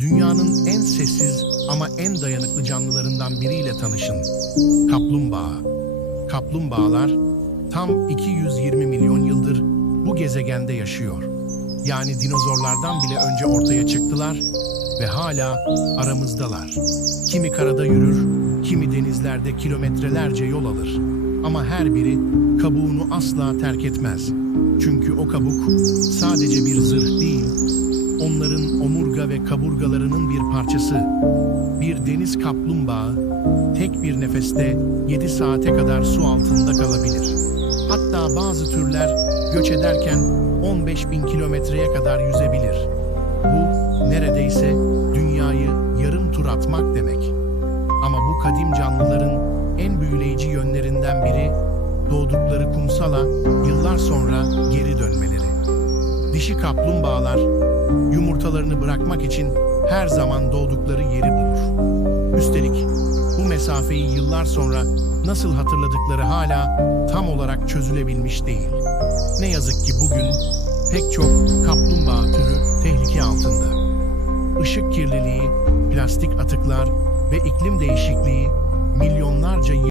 Dünyanın en sessiz ama en dayanıklı canlılarından biriyle tanışın. Kaplumbağa. Kaplumbağalar tam 220 milyon yıldır bu gezegende yaşıyor. Yani dinozorlardan bile önce ortaya çıktılar ve hala aramızdalar. Kimi karada yürür, kimi denizlerde kilometrelerce yol alır. Ama her biri kabuğunu asla terk etmez. Çünkü o kabuk sadece bir zırh değil, onların omurga ve kaburgalarının bir parçası. Bir deniz kaplumbağası tek bir nefeste 7 saate kadar su altında kalabilir. Hatta bazı türler göç ederken 15 bin kilometreye kadar yüzebilir. Bu neredeyse dünyayı yarım tur atmak demek. Ama bu kadim canlıların en büyüleyici yönlerinden biri doğdukları kumsala yıllar sonra geri dönmeleri. Dişi kaplumbağalar yumurtalarını bırakmak için her zaman doğdukları yeri bulur. Üstelik bu mesafeyi yıllar sonra nasıl hatırladıkları hala tam olarak çözülebilmiş değil. Ne yazık ki bugün pek çok kaplumbağa türü tehlike altında. Işık kirliliği, plastik atıklar ve iklim değişikliği milyonlarca